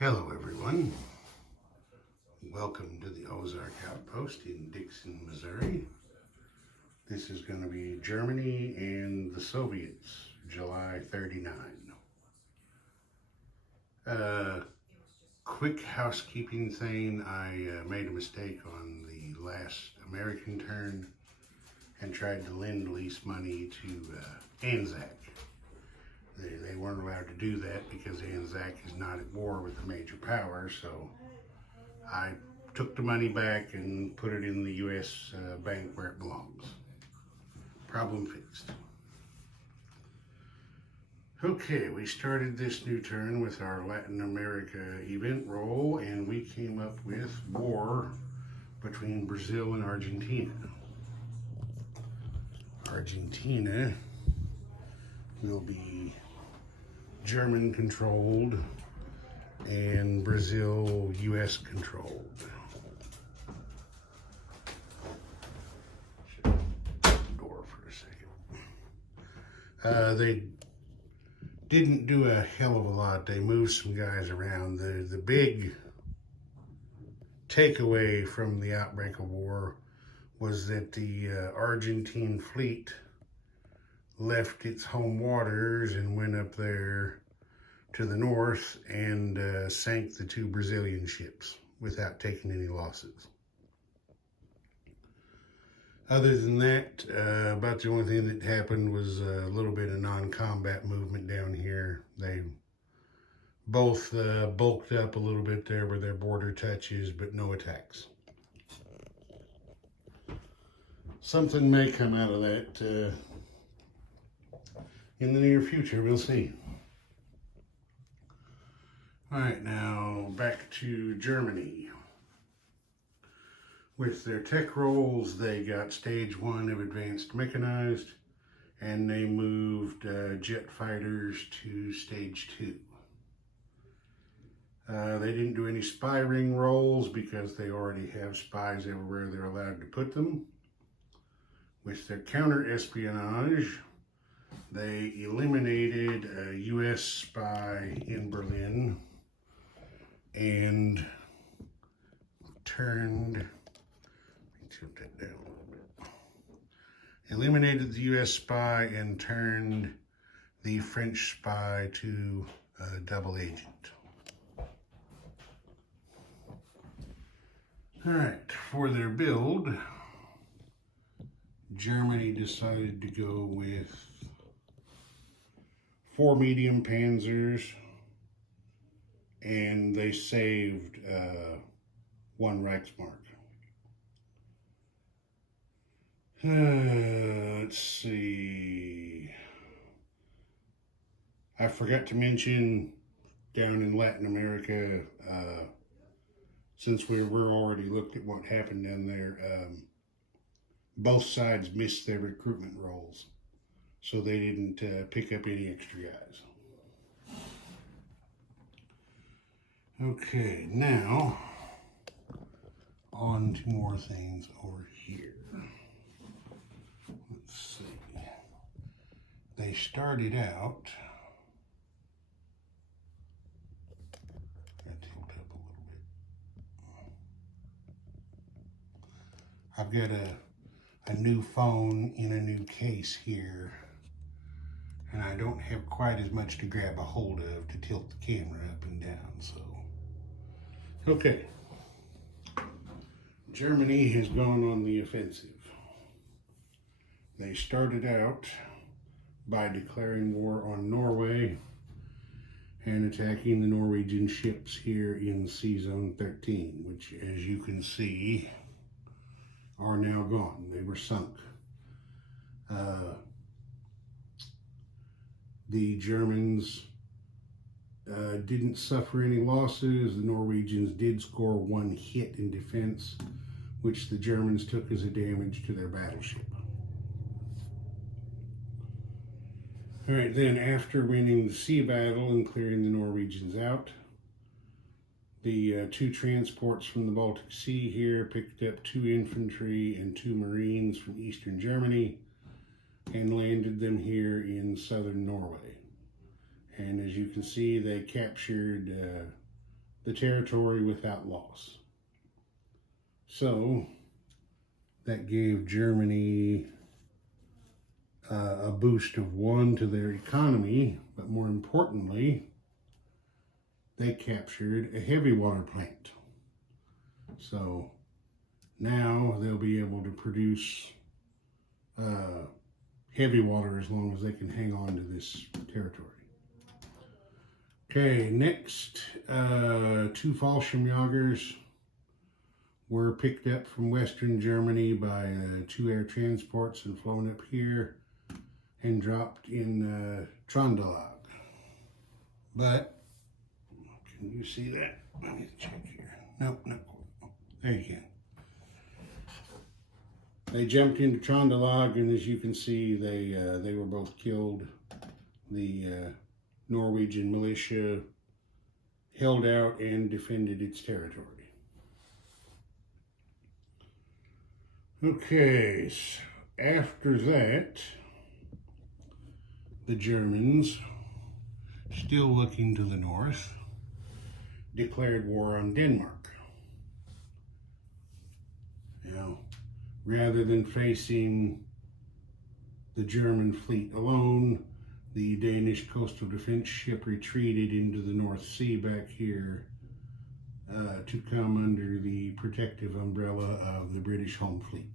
Hello everyone, welcome to the Ozark Outpost in Dixon, Missouri. This is going to be Germany and the Soviets, July 39. Quick housekeeping thing, I made a mistake on the last American turn and tried to lend lease money to Anzac. They weren't allowed to do that because Anzac is not at war with a major power, so I took the money back and put it in the U.S. bank where it belongs. Problem fixed. Okay, we started this new turn with our Latin America event roll, and we came up with war between Brazil and Argentina. Argentina will be German controlled and Brazil US controlled. Shut the door for a second. They didn't do a hell of a lot. They moved some guys around. The big takeaway from the outbreak of war was that the Argentine fleet left its home waters and went up there to the north and sank the two Brazilian ships without taking any losses. Other than that, about the only thing that happened was a little bit of non-combat movement down here. They both bulked up a little bit there where their border touches, but no attacks. Something may come out of that in the near future, we'll see. All right, now back to Germany. With their tech rolls, they got stage 1 of advanced mechanized, and they moved jet fighters to stage 2. They didn't do any spy ring rolls because they already have spies everywhere they're allowed to put them. With their counter espionage, they eliminated a U.S. spy in Berlin and turned, let me tip that down a little bit, eliminated the U.S. spy and turned the French spy to a double agent. All right, for their build, Germany decided to go with 4 medium panzers, and they saved 1 Reichsmark. Let's see. I forgot to mention down in Latin America, since we're already looked at what happened down there, both sides missed their recruitment rolls, so they didn't pick up any extra guys. Okay, now on to more things over here. Let's see. They started out, gotta tilt up a little bit. I've got a new phone in a new case here, and I don't have quite as much to grab a hold of to tilt the camera up and down, so. Okay. Germany has gone on the offensive. They started out by declaring war on Norway and attacking the Norwegian ships here in Sea Zone 13, which, as you can see, are now gone. They were sunk. The Germans didn't suffer any losses. The Norwegians did score 1 hit in defense, which the Germans took as a damage to their battleship. All right, then after winning the sea battle and clearing the Norwegians out, the 2 transports from the Baltic Sea here picked up 2 infantry and 2 Marines from eastern Germany and landed them here in southern Norway. And as you can see, they captured the territory without loss. So that gave Germany a boost of 1 to their economy, but more importantly, they captured a heavy water plant. So now they'll be able to produce heavy water as long as they can hang on to this territory. Okay, next, 2 Fallschirmjägers were picked up from Western Germany by 2 air transports and flown up here and dropped in Trøndelag. But, can you see that? Let me check here. Nope, no. There you can. They jumped into Trøndelag, and as you can see, they were both killed. The Norwegian militia held out and defended its territory. Okay, so after that, the Germans, still looking to the north, declared war on Denmark. Now, rather than facing the German fleet alone, the Danish coastal defense ship retreated into the North Sea back here to come under the protective umbrella of the British Home Fleet.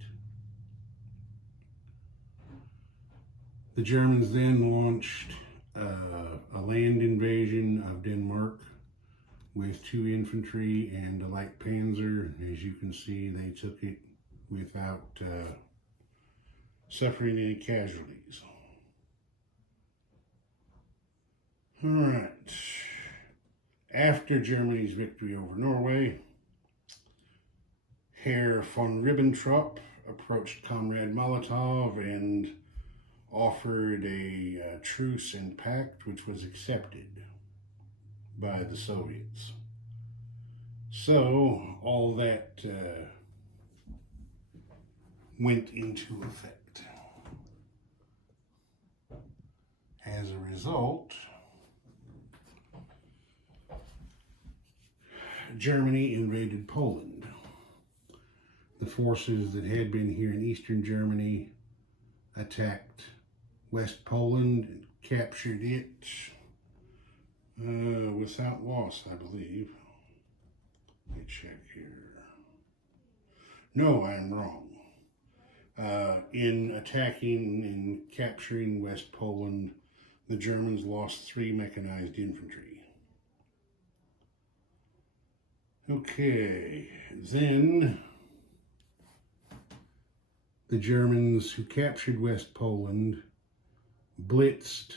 The Germans then launched a land invasion of Denmark with 2 infantry and a light panzer. As you can see, they took it without suffering any casualties. All right. After Germany's victory over Norway, Herr von Ribbentrop approached Comrade Molotov and offered a truce and pact, which was accepted by the Soviets. So all that went into effect. As a result, Germany invaded Poland. The forces that had been here in eastern Germany attacked West Poland and captured it without loss, I believe. Let me check here. No, I'm wrong. In attacking and capturing West Poland, the Germans lost 3 mechanized infantry. Okay, then the Germans who captured West Poland blitzed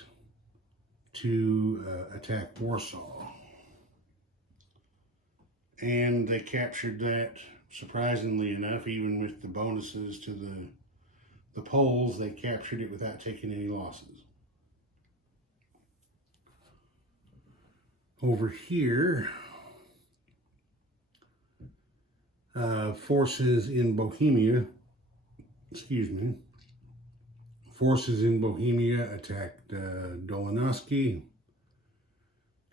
to attack Warsaw. And they captured that, surprisingly enough, even with the bonuses to the Poles, they captured it without taking any losses. Over here, forces in Bohemia attacked Dolinoski,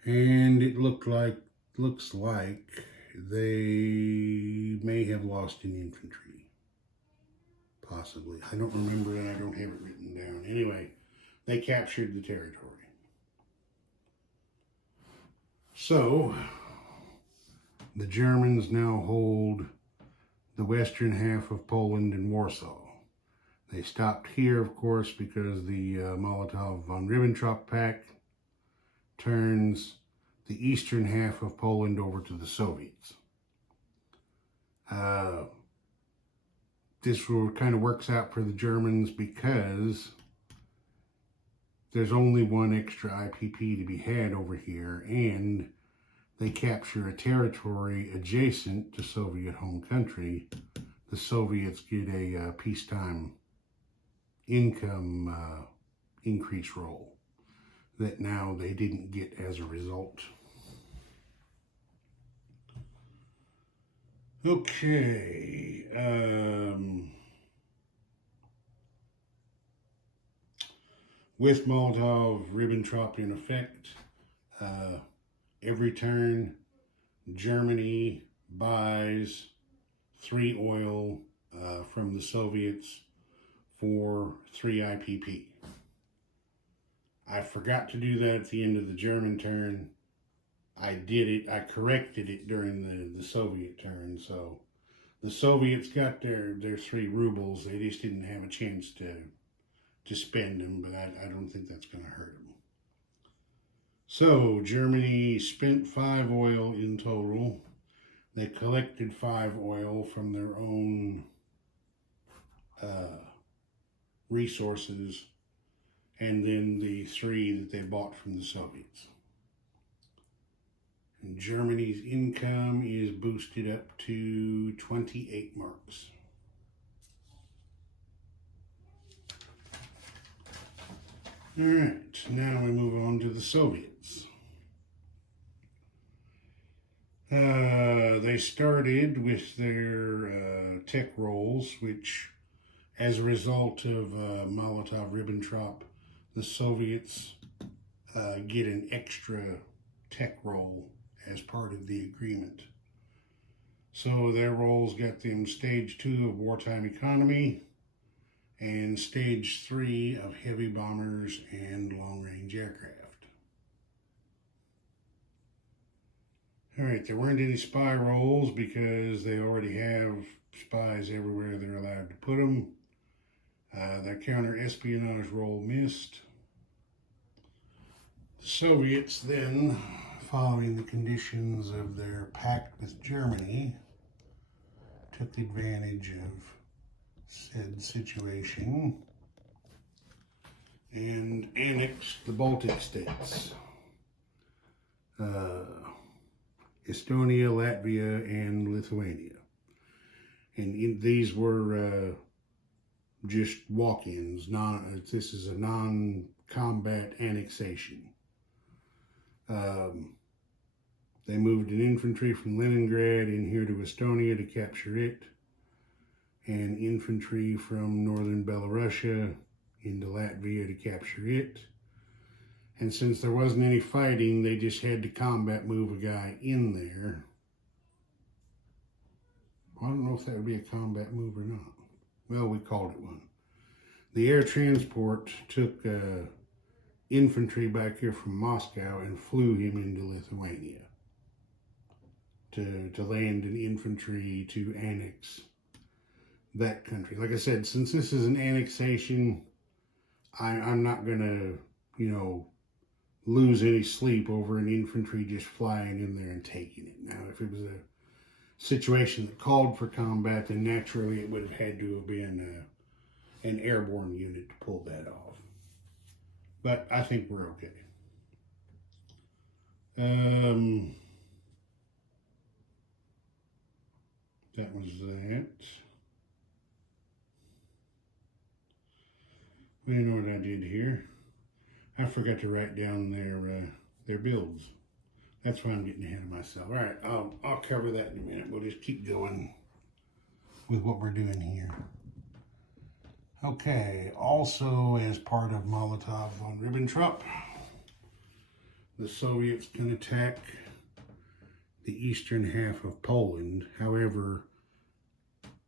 and it looks like they may have lost in infantry, possibly. I don't remember, and I don't have it written down. Anyway, they captured the territory. So the Germans now hold the western half of Poland and Warsaw. They stopped here, of course, because the Molotov-von Ribbentrop Pact turns the eastern half of Poland over to the Soviets. This kind of works out for the Germans because there's only 1 extra IPP to be had over here, and they capture a territory adjacent to Soviet home country. The Soviets get a peacetime income increase roll that now they didn't get as a result. Okay. With Molotov-Ribbentrop in effect, every turn Germany buys 3 oil from the Soviets for 3 IPP. I forgot to do that at the end of the German turn. I did it, I corrected it during the Soviet turn, so the Soviets got their 3 rubles. They just didn't have a chance to spend them, but I don't think that's going to hurt them. So Germany spent 5 oil in total. They collected 5 oil from their own resources, and then the 3 that they bought from the Soviets. And Germany's income is boosted up to 28 marks. All right, now we move on to the Soviets. They started with their tech rolls, which, as a result of Molotov-Ribbentrop, the Soviets get an extra tech roll as part of the agreement. So their rolls got them stage 2 of wartime economy and stage 3 of heavy bombers and long-range aircraft. All right, there weren't any spy rolls because they already have spies everywhere they're allowed to put them. Their counter-espionage roll missed. The Soviets then, following the conditions of their pact with Germany, took advantage of said situation and annexed the Baltic states. Estonia, Latvia, and Lithuania. And these were just walk-ins. This is a non-combat annexation. They moved an infantry from Leningrad in here to Estonia to capture it, and infantry from northern Belarusia into Latvia to capture it. And since there wasn't any fighting, they just had to combat move a guy in there. I don't know if that would be a combat move or not. Well, we called it one. The air transport took infantry back here from Moscow and flew him into Lithuania to land an infantry to annex that country. Like I said, since this is an annexation, I'm not going to, lose any sleep over an infantry just flying in there and taking it. Now, if it was a situation that called for combat, then naturally it would have had to have been an airborne unit to pull that off. But I think we're okay. That was that. Well, you know what I did here? I forgot to write down their builds. That's why I'm getting ahead of myself. All right, I'll cover that in a minute. We'll just keep going with what we're doing here. Okay, also as part of Molotov von Ribbentrop, the Soviets can attack the eastern half of Poland. However,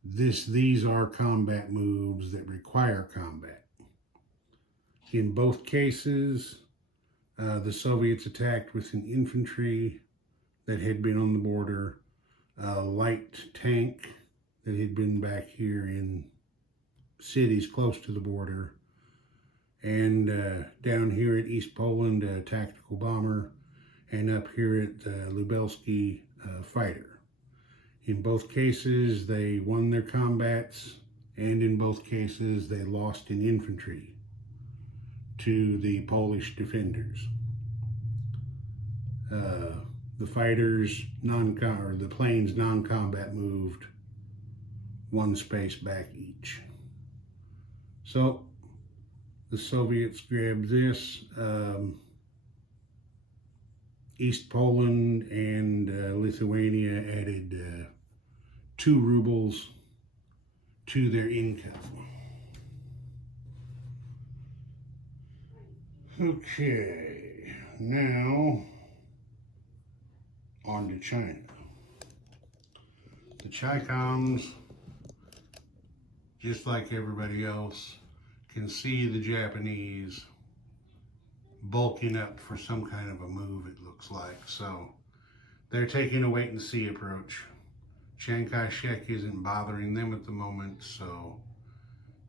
these are combat moves that require combat. In both cases, the Soviets attacked with an infantry that had been on the border, a light tank that had been back here in cities close to the border, and down here at East Poland, a tactical bomber, and up here at Lubelski, fighter. In both cases, they won their combats, and in both cases, they lost in infantry to the Polish defenders. The fighters, the planes non-combat moved 1 space back each. So the Soviets grabbed this. East Poland and Lithuania added 2 rubles to their income. Okay, now on to China. The Chi-Coms, just like everybody else, can see the Japanese bulking up for some kind of a move, it looks like. So they're taking a wait and see approach. Chiang Kai-shek isn't bothering them at the moment, so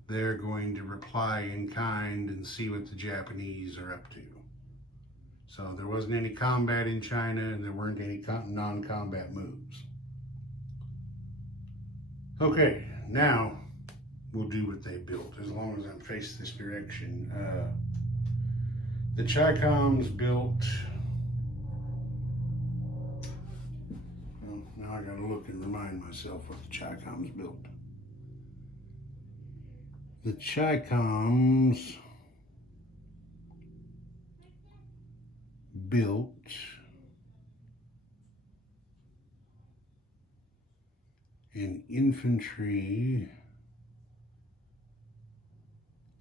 they're going to reply in kind and see what the Japanese are up to. So there wasn't any combat in China, and there weren't any non-combat moves. Okay, now we'll do what they built, as long as I'm facing this direction. The Chi-Coms built, well, now I gotta look and remind myself what the Chi-Coms built. The Chi-Coms built an infantry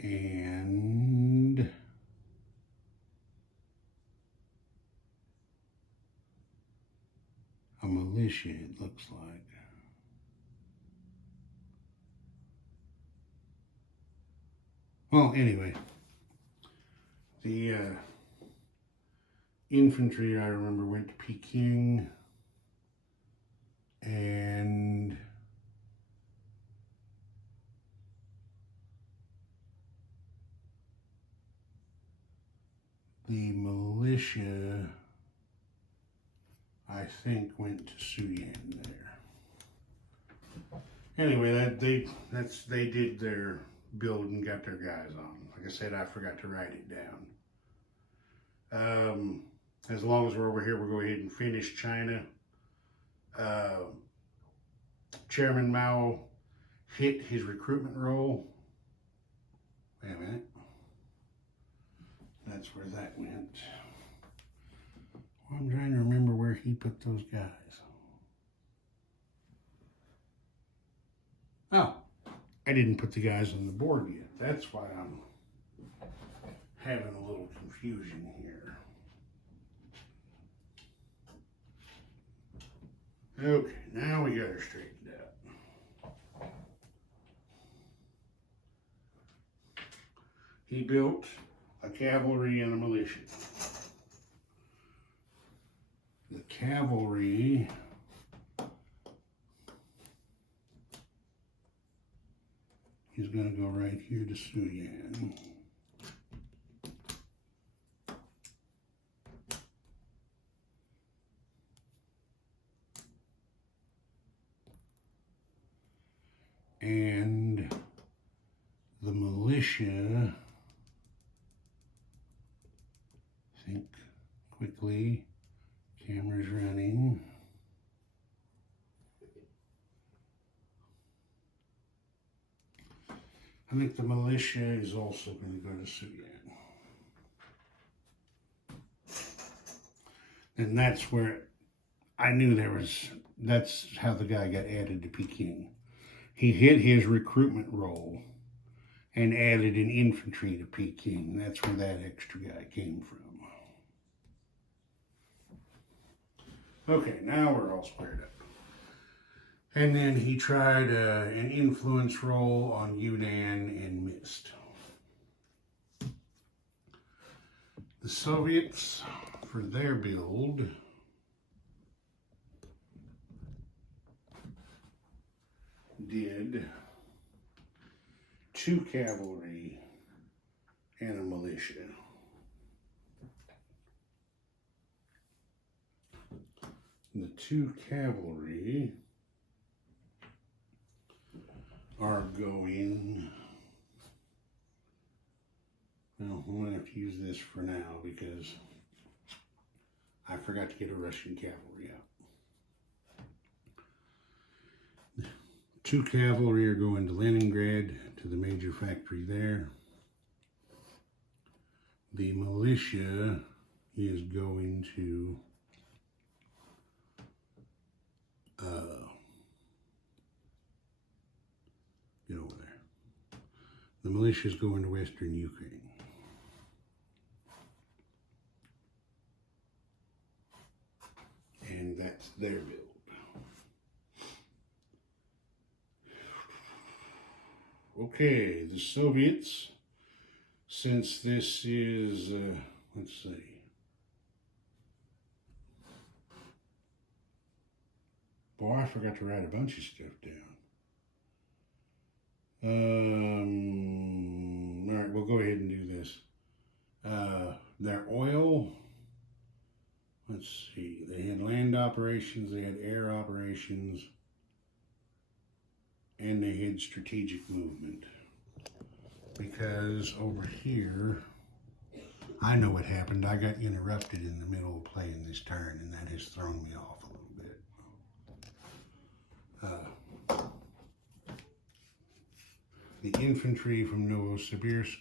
and a militia, it looks like. Well, anyway, the infantry, I remember, went to Peking, and the militia, I think, went to Suyan there. Anyway, they did their build and got their guys on. Like I said, I forgot to write it down. As long as we're over here, we'll go ahead and finish China. Chairman Mao hit his recruitment role. Wait a minute. That's where that went. I'm trying to remember where he put those guys. Oh, I didn't put the guys on the board yet. That's why I'm having a little confusion here. Okay, now we got her straightened out. He built a cavalry and a militia. The cavalry is going to go right here to Suyan. And the militia, think quickly, camera's running. I think the militia is also going to go to Suyan. And that's where I knew that's how the guy got added to Peking. He hit his recruitment role and added an infantry to Peking. That's where that extra guy came from. Okay, now we're all squared up. And then he tried an influence role on Yunnan and missed. The Soviets, for their build, did 2 cavalry and a militia. The 2 cavalry are going, well, I'm going to have to use this for now because I forgot to get a Russian cavalry out. 2 cavalry are going to Leningrad, to the major factory there. The militia is going to get over there. The militia is going to Western Ukraine. And that that's their build. Okay, the Soviets, since this is, let's see. Boy, I forgot to write a bunch of stuff down. All right, we'll go ahead and do this. Their oil, let's see, they had land operations, they had air operations, and they had strategic movement. Because over here, I know what happened. I got interrupted in the middle of playing this turn, and that has thrown me off a little bit. The infantry from Novosibirsk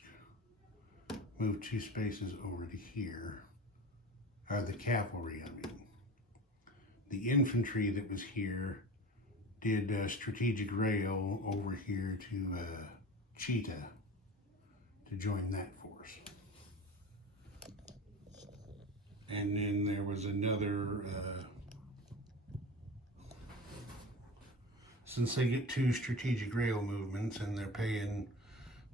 moved 2 spaces over to here, or the cavalry, I mean. The infantry that was here did strategic rail over here to Chita to join that force. And then there was another, since they get 2 strategic rail movements and they're paying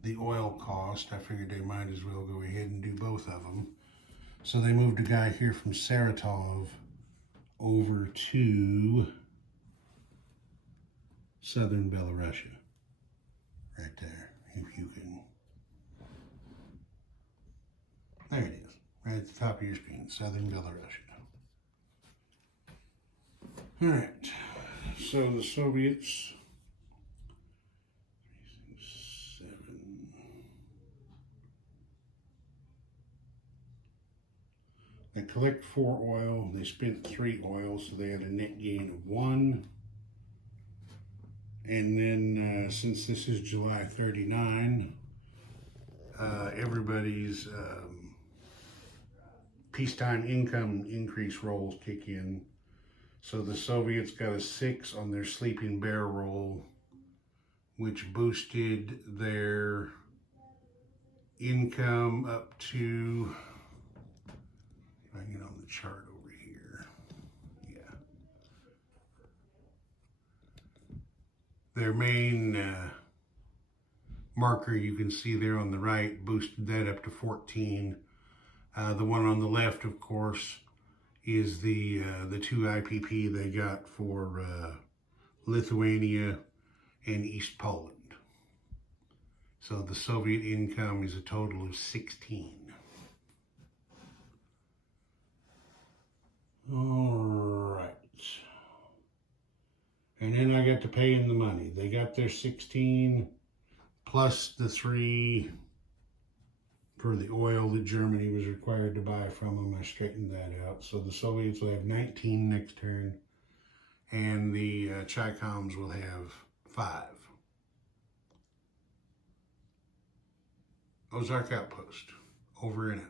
the oil cost, I figured they might as well go ahead and do both of them. So they moved a guy here from Saratov over to southern Belarusia. Right there, if you can. There it is, right at the top of your screen, southern Belarusia. All right, so the Soviets, 3, 6, 7. They collect 4 oil, they spent 3 oil, so they had a net gain of 1. And then since this is July 39, everybody's peacetime income increase rolls kick in. So the Soviets got a 6 on their sleeping bear roll, which boosted their income up to, if I get on the chart over here, yeah. Their main marker you can see there on the right boosted that up to 14. The one on the left, of course, is the 2 IPP they got for Lithuania and East Poland. So the Soviet income is a total of 16. All right. And then I got to pay in the money. They got their 16 plus the 3 for the oil that Germany was required to buy from them. I straightened that out. So the Soviets will have 19 next turn, and the Chi-Coms will have 5. Ozark Outpost, over and out.